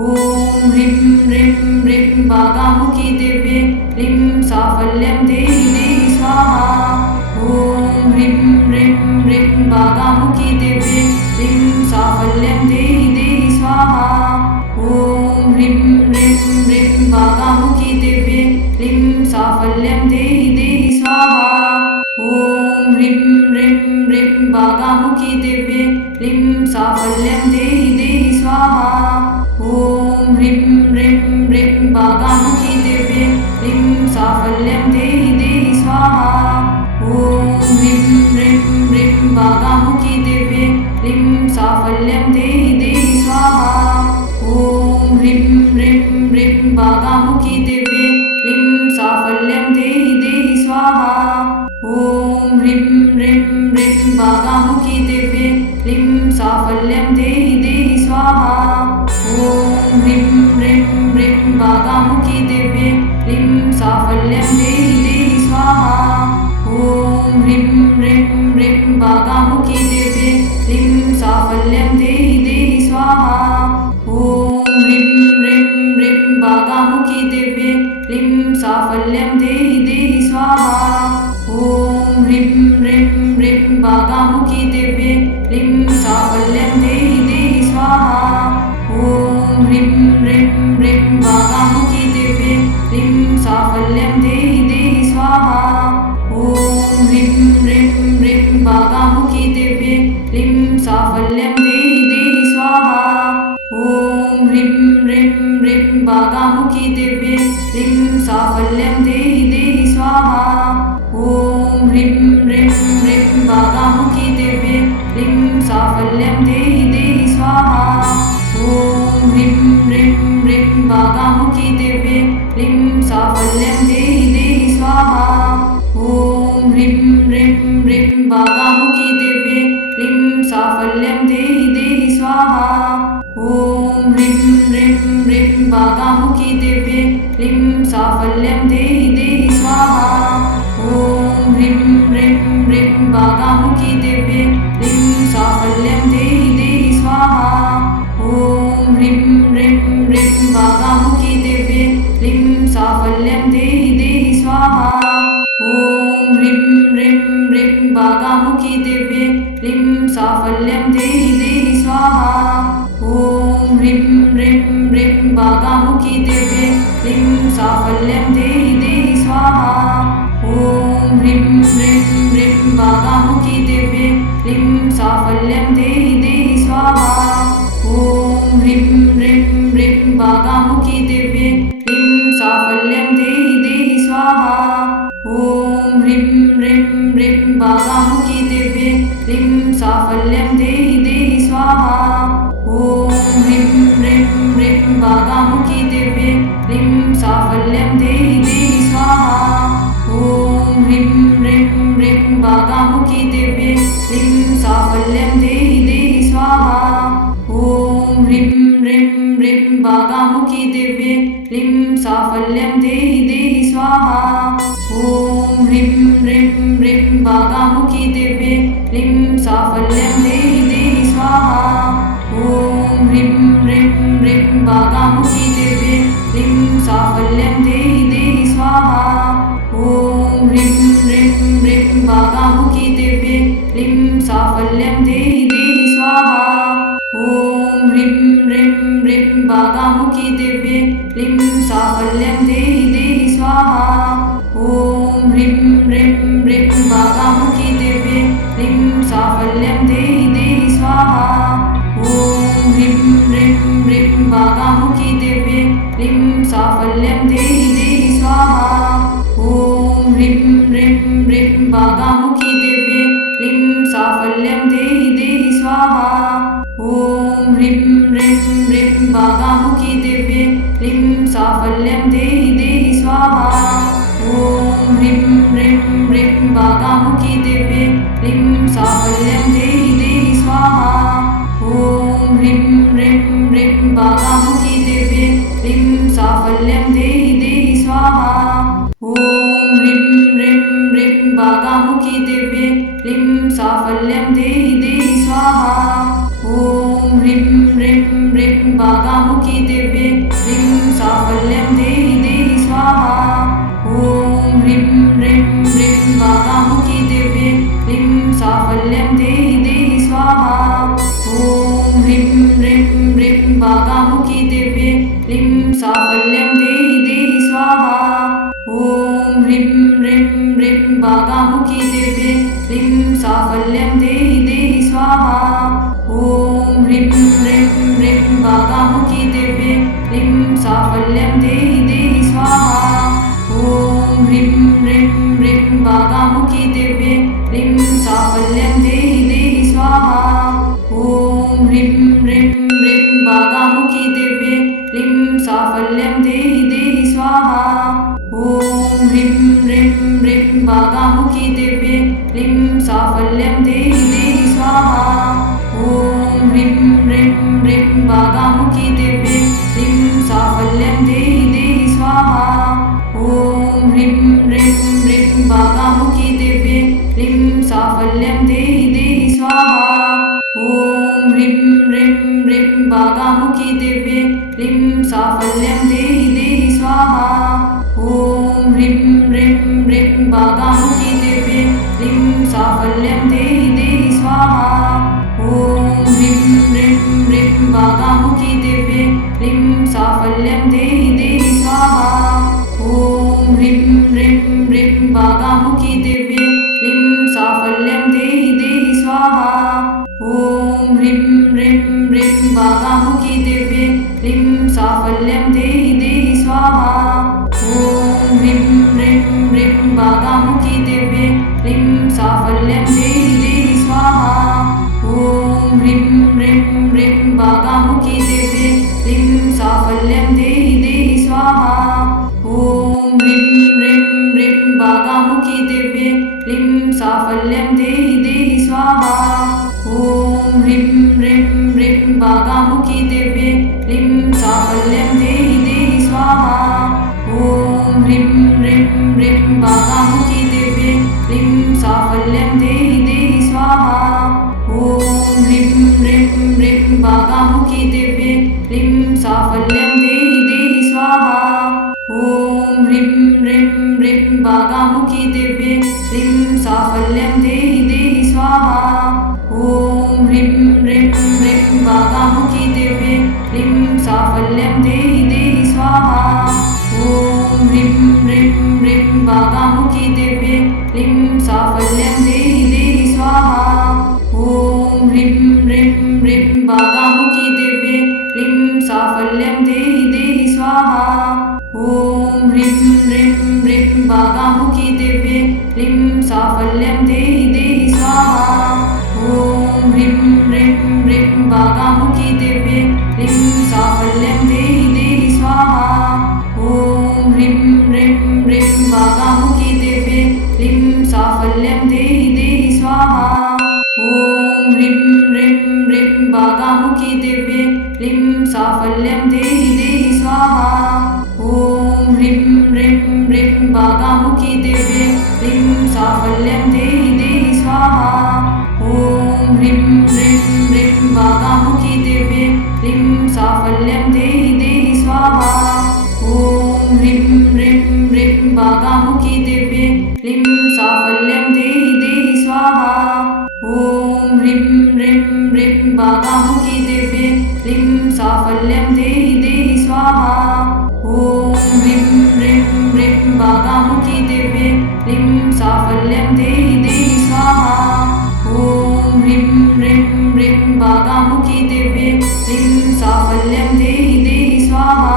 ॐ ह्रीं ह्रीं ह्रीं वागामुखी दिव्ये क्लीं साफल्यं देहि देहि स्वाहा। ॐ ह्रीं ह्रीं ह्रीं वागामुखी दिव्ये क्लीं साफल्यं देहि देहि स्वाहा। ॐ ह्रीं ह्रीं ह्रीं वागामुखी दिव्ये क्लीं साफल्यं देहि देहि स्वाहा। ॐ ह्रीं ह्रीं ह्रीं वागामुखी दिव्ये क्लीं साफल्यं देहि देहि स्वाहा। ॐ ह्रीं ह्रीं ह्रीं वागामुखी दिव्ये क्लीं साफल्यं देहि देहि स्वाहा। ॐ ह्रीं ह्रीं ह्रीं वागामुखी दिव्ये क्लीं साफल्यं देहि देहि स्वाहा। ॐ ह्रीं ह्रीं ह्रीं वागामुखी दिव्ये क्लीं साफल्यं देहि देहि स्वाहा। ॐ ह्रीं ह्रीं ह्रीं वागामुखी दिव्ये क्लीं साफल्यं देहि देहि स्वाहा। ॐ ह्रीं ह्रीं ह्रीं वागामुखी दिव्ये क्लीं साफल्यं देहि देहि स्वाहा। ॐ ह्रीं ह्रीं ह्रीं वागामुखी दिव्ये क्लीं साफल्यं देहि देहि स्वाहा। ॐ ह्रीं ह्रीं ह्रीं वागामुखी दिव्ये क्लीं साफल्यं देहि देहि स्वाहा। ॐ ह्रीं ह्रीं ह्रीं वागामुखी दिव्ये क्लीं साफल्यं देहि देहि स्वाहा। ॐ ह्रीं ह्रीं ह्रीं वागामुखी दिव्ये क्लीं साफल्यं देहि देहि स्वाहा। ॐ ह्रीं ह्रीं ह्रीं वागामुखी दिव्ये क्लीं साफल्यं देहि देहि स्वाहा। ॐ ह्रीं ह्रीं ह्रीं वागामुखी दिव्ये क्लीं साफल्यं देहि देहि स्वाहा। ॐ ह्रीं ह्रीं ह्रीं वागामुखी दिव्ये क्लीं साफल्यं देहि देहि स्वाहा। ॐ ह्रीं ह्रीं ह्रीं वागामुखी दिव्ये क्लीं साफल्यं देहि देहि स्वाहा। ॐ ह्रीं ह्रीं ह्रीं वागामुखी दिव्ये क्लीं साफल्यं देहि देहि स्वाहा। ॐ ह्रीं ह्रीं ह्रीं वागामुखी दिव्ये क्लीं साफल्यं देहि देहि स्वाहा। ॐ ह्रीं ह्रीं ह्रीं वागामुखी दिव्ये क्लीं साफल्यं देहि देहि स्वाहा। ॐ ह्रीं ह्रीं ह्रीं वागामुखी दिव्ये क्लीं साफल्यं देहि देहि स्वाहा। ॐ ह्रीं ह्रीं ह्रीं वागामुखी दिव्ये क्लीं साफल्यं देहि देहि स्वाहा। ॐ ह्रीं ह्रीं ह्रीं वागामुखी दिव्ये क्लीं साफल्यं देहि देहि स्वाहा। ॐ ह्रीं ह्रीं ह्रीं वागामुखी दिव्ये क्लीं साफल्यं देहि देहि स्वाहा। ॐ ह्रीं ह्रीं ह्रीं वागामुखी दिव्ये क्लीं साफल्यं देहि देहि स्वाहा। ॐ ह्रीं ह्रीं ह्रीं वागामुखी दिव्ये क्लीं साफल्यं देहि देहि स्वाहा। ॐ ह्रीं ह्रीं ह्रीं वागामुखी दिव्ये क्लीं साफल्यं देहि देहि स्वाहा। ॐ ह्रीं ह्रीं ह्रीं वागामुखी दिव्ये क्लीं साफल्यं देहि देहि स्वाहा। ॐ ह्रीं ह्रीं ह्रीं वागामुखी दिव्ये क्लीं साफल्यं देहि देहि स्वाहा। ॐ ह्रीं ह्रीं ह्रीं वागामुखी दिव्ये क्लीं साफल्यं देहि देहि स्वाहा। ॐ ह्रीं ह्रीं ह्रीं वागामुखी दिव्ये क्लीं साफल्यं देहि देहि स्वाहा। ॐ ह्रीं ह्रीं ह्रीं वागामुखी दिव्ये क्लीं साफल्यं देहि देहि स्वाहा। ॐ ह्रीं ह्रीं ह्रीं वागामुखी दिव्ये क्लीं साफल्यं देहि देहि स्वाहा। ॐ ह्रीं ह्रीं ह्रीं वागामुखी दिव्ये क्लीं साफल्यं देहि देहि स्वाहा। ॐ ह्रीं ह्रीं ह्रीं वागामुखी दिव्ये क्लीं साफल्यं देहि देहि स्वाहा। ॐ ह्रीं ह्रीं ह्रीं वागामुखी दिव्ये क्लीं साफल्यं देहि देहि स्वाहा। ॐ ह्रीं ह्रीं ह्रीं वागामुखी दिव्ये क्लीं साफल्यं देहि देहि स्वाहा। ॐ ह्रीं ह्रीं ह्रीं वागामुखी दिव्ये क्लीं साफल्यं देहि देहि स्वाहा। ॐ ह्रीं ह्रीं ह्रीं वागामुखी दिव्ये क्लीं साफल्यं देहि देहि स्वाहा। ॐ ह्रीं ह्रीं ह्रीं वागामुखी दिव्ये क्लीं साफल्यं देहि देहि स्वाहा। ॐ ह्रीं ह्रीं ह्रीं वागामुखी भागामुखी दिव्ये ह्रीं साफल्यं देहि देहि स्वाहा। ॐ ह्रीं ह्रीं ह्रीं भागामुखी दिव्ये ह्रीं साफल्यं देहि देहि स्वाहा। ॐ ह्रीं ह्रीं ह्रीं भागामुखी दिव्ये ह्रीं साफल्यं देहि देहि स्वाहा। ॐ ह्रीं ह्रीं ह्रीं भागामुखी दिव्ये ह्रीं साफल्यं देहि देहि स्वाहा। ॐ ह्रीं ह्रीं ह्रीं भागामुखी दिव्ये ह्रीं साफल्यं देहि देहि स्वाहा। ॐ ह्रीं ह्रीं ह्रीं भागामुखी दिव्ये ह्रीं साफल्यं देहि देहि स्वाहा। ॐ ह्रीं ह्रीं ह्रीं भागामुखी दिव्ये ह्रीं साफल्यं देहि देहि स्वाहा। ॐ ह्रीं ह्रीं ह्रीं भागामुखी दिव्ये ह्रीं साफल्यं देहि देहि स्वाहा। ॐ ह्रीं ह्रीं ह्रीं भागामुखी दिव्ये ह्रीं साफल्यं देहि देहि स्वाहा। ॐ ह्रीं ह्रीं ह्रीं भागामुखी दिव्ये ह्रीं साफल्यं देहि देहि स्वाहा। ॐ ह्रीं ह्रीं ह्रीं भागामुखी दिव्ये ह्रीं साफल्यं देहि देहि स्वाहा। ॐ ह्रीं ह्रीं ह्रीं भागामुखी दिव्ये ह्रीं साफल्यं देहि देहि स्वाहा। ॐ ह्रीं ह्रीं ह्रीं भागामुखी दिव्ये ह्रीं साफल्यं देहि देहि स्वाहा। ॐ ह्रीं ह्रीं ह्रीं भागामुखी दिव्ये ह्रीं साफल्यं देहि देहि स्वाहा। ॐ ह्रीं ह्रीं ह्रीं भागामुखी दिव्ये ह्रीं साफल्यं देहि देहि स्वाहा। ॐ ह्रीं ह्रीं ह्रीं भागामुखी दिव्ये ह्रीं साफल्यं देहि देहि स्वाहा। ॐ ह्रीं ह्रीं ह्रीं भागामुखी दिव्ये ह्रीं साफल्यं देहि देहि स्वाहा। ॐ ह्रीं ह्रीं ह्रीं भागामुखी दिव्ये ह्रीं साफल्यं देहि देहि स्वाहा। ॐ ह्रीं ह्रीं ह्रीं भागामुखी दिव्ये ह्रीं साफल्यं देहि देहि स्वाहा। ॐ ह्रीं ह्रीं ह्रीं भागामुखी दिव्ये ह्रीं साफल्यं देहि देहि स्वाहा। ॐ ह्रीं ह्रीं ह्रीं भागामुखी दिव्ये ह्रीं साफल्यं देहि देहि स्वाहा। ॐ ह्रीं ह्रीं ह्रीं भागामुखी दिव्ये ह्रीं साफल्यं देहि देहि स्वाहा। ॐ ह्रीं ह्रीं ह्रीं भागामुखी दिव्ये ह्रीं साफल्यं देहि देहि स्वाहा। ॐ ह्रीं ह्रीं ह्रीं भागामुखी दिव्ये ह्रीं साफल्यं देहि देहि स्वाहा। ॐ ह्रीं ह्रीं ह्रीं भागामुखी दिव्ये ह्रीं साफल्यं देहि देहि स्वाहा। ॐ ह्रीं ह्रीं ह्रीं भागामुखी दिव्ये ह्रीं साफल्यं देहि देहि स्वाहा। ॐ ह्रीं ह्रीं ह्रीं भागामुखी दिव्ये ह्रीं साफल्यं देहि देहि स्वाहा। ॐ ह्रीं ह्रीं ह्रीं भागामुखी दिव्ये ह्रीं साफल्यं देहि देहि स्वाहा। ॐ ह्रीं ह्रीं ह्रीं भागामुखी दिव्ये ह्रीं साफल्यं देहि देहि स्वाहा। ॐ ह्रीं ह्रीं ह्रीं भागामुखी दिव्ये ह्रीं साफल्यं देहि देहि स्वाहा। ॐ ह्रीं ह्रीं ह्रीं भागामुखी दिव्ये ह्रीं साफल्यं देहि देहि स्वाहा। ॐ ह्रीं ह्रीं ह्रीं भागामुखी दिव्ये ह्रीं साफल्यं देहि देहि स्वाहा। ॐ ह्रीं ह्रीं ह्रीं भागामुखी दिव्ये ह्रीं साफल्यं देहि देहि स्वाहा। ॐ ह्रीं ह्रीं ह्रीं भागामुखी दिव्ये ह्रीं साफल्यं देहि देहि स्वाहा। ॐ ह्रीं ह्रीं ह्रीं भागामुखी दिव्ये ह्रीं साफल्यं देहि देहि स्वाहा।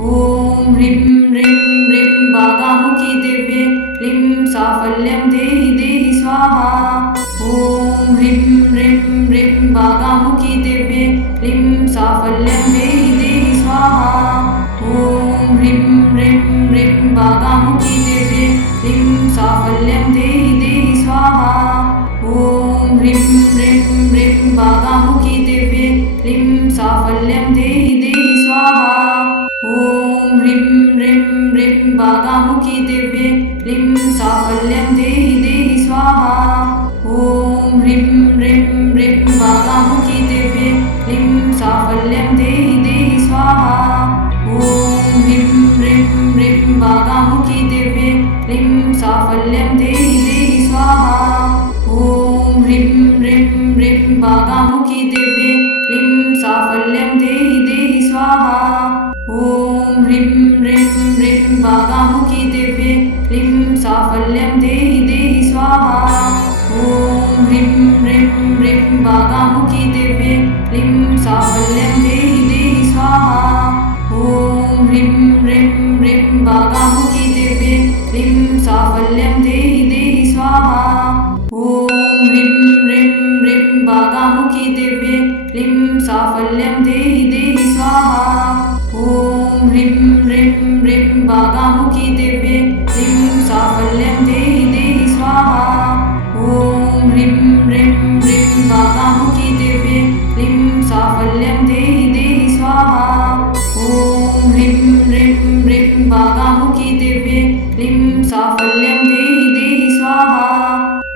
ॐ ह्रीं ह्रीं ह्रीं भागामुखी दिव्ये ह्रीं साफल्यं देहि देहि स्वाहा। ॐ ह्रीं ह्रीं ह्रीं भागामुखी दिव्ये ह्रीं साफल्यं देहि देहि स्वाहा। ॐ ह्रीं ह्रीं ह्रीं भागामुखी दिव्ये ह्रीं साफल्यं देहि देहि स्वाहा। ॐ ह्रीं ह्रीं ह्रीं भागामुखी दिव्ये ह्रीं साफल्यं देहि देहि स्वाहा। ॐ ह्रीं ह्रीं ह्रीं भागामुखी दिव्ये ह्रीं साफल्यं देहि देहि स्वाहा। ॐ ह्रीं ह्रीं ह्रीं भागामुखी दिव्ये ह्रीं साफल्यं देहि देहि स्वाहा। ह्रीं ह्रीं ह्रीं भागामुखी दिव्ये क्लीं साफल्यं देहि देहि स्वाहा। ॐ ह्रीं ह्रीं ह्रीं भागामुखी दिव्ये क्लीं साफल्यं देहि देहि स्वाहा। ॐ ह्रीं ह्रीं ह्रीं भागामुखी दिव्ये क्लीं साफल्यं देहि देहि स्वाहा। ॐ ह्रीं ह्रीं ह्रीं भागामुखी दिव्ये क्लीं साफल्यं देहि देहि स्वाहा। ॐ ह्रीं ह्रीं ह्रीं भागामुखी दिव्ये क्लीं साफल्यं देहि देहि स्वाहा। ॐ ह्रीं ह्रीं ह्रीं भागामुखी दिव्ये क्लीं साफल्यं देहि देहि स्वाहा। ॐ ह्रीं ह्रीं ह्रीं भागामुखी दिव्ये क्लीं साफल्यं देहि देहि स्वाहा। ॐ ह्रीं ह्रीं ह्रीं भागामुखी दिव्ये क्लीं साफल्यं देहि देहि स्वाहा।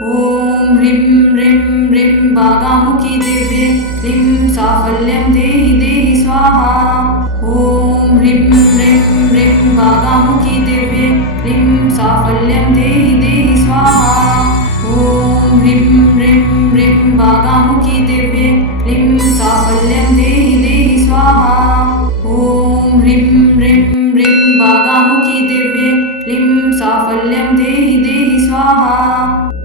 ॐ ह्रीं ह्रीं ह्रीं भागामुखी दिव्ये क्लीं साफल्यं देहि देहि स्वाहा। ॐ ह्रीं ह्रीं ह्रीं भागामुखी दिव्ये क्लीं साफल्यं देहि देहि स्वाहा। ॐ ह्रीं ह्रीं ह्रीं भागामुखी दिव्ये क्लीं साफल्यं देहि देहि स्वाहा। ॐ ह्रीं ह्रीं ह्रीं भागामुखी दिव्ये क्लीं साफल्यं देहि देहि स्वाहा।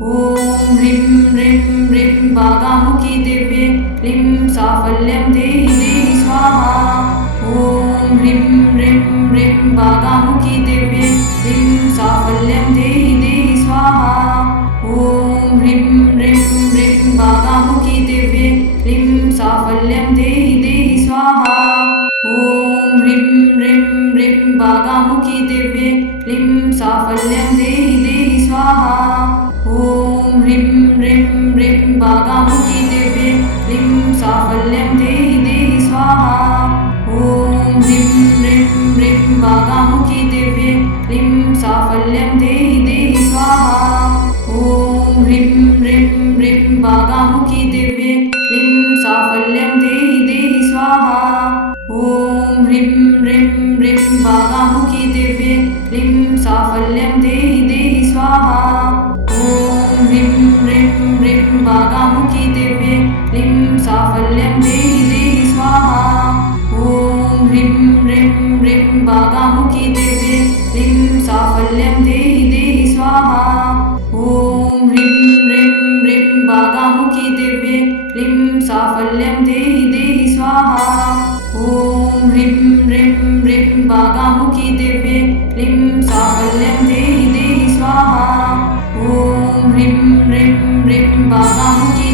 ॐ ह्रीं ह्रीं ह्रीं भागामुखी दिव्ये क्लीं साफल्यं देहि देहि स्वाहा। ॐ ह्रीं ह्रीं ह्रीं भागामुखी दिव्ये क्लीं साफल्यं देहि देहि स्वाहा। ॐ ह्रीं ह्रीं ह्रीं भागामुखी दिव्ये क्लीं साफल्यं देहि देहि स्वाहा। ॐ ह्रीं ह्रीं ह्रीं भागामुखी दिव्ये क्लीं साफल्यं देहि देहि स्वाहा। ॐ ह्रीं ह्रीं ह्रीं भागामुखी दिव्ये क्लीं साफल्यं देहि देहि स्वाहा। ॐ ह्रीं ह्रीं ह्रीं भागामुखी दिव्ये क्लीं साफल्यं देहि देहि स्वाहा। ॐ ह्रीं ह्रीं ह्रीं भागामुखी दिव्ये क्लीं साफल्यं देहि देहि स्वाहा। ॐ ह्रीं ह्रीं ह्रीं भागामुखी दिव्ये क्लीं साफल्यं देहि देहि स्वाहा। ॐ ह्रीं ह्रीं ह्रीं भागामुखी दिव्ये क्लीं साफल्यं देहि देहि स्वाहा। ॐ ह्रीं ह्रीं ह्रीं भागामुखी दिव्ये क्लीं साफल्यं देहि देहि स्वाहा। ॐ ह्रीं ह्रीं ह्रीं भागामुखी दिव्ये क्लीं साफल्यं देहि देहि स्वाहा। ॐ ह्रीं ह्रीं ह्रीं भागामुखी दिव्ये क्लीं साफल्यं देहि देहि स्वाहा। ॐ ह्रीं ह्रीं ह्रीं भागामुखी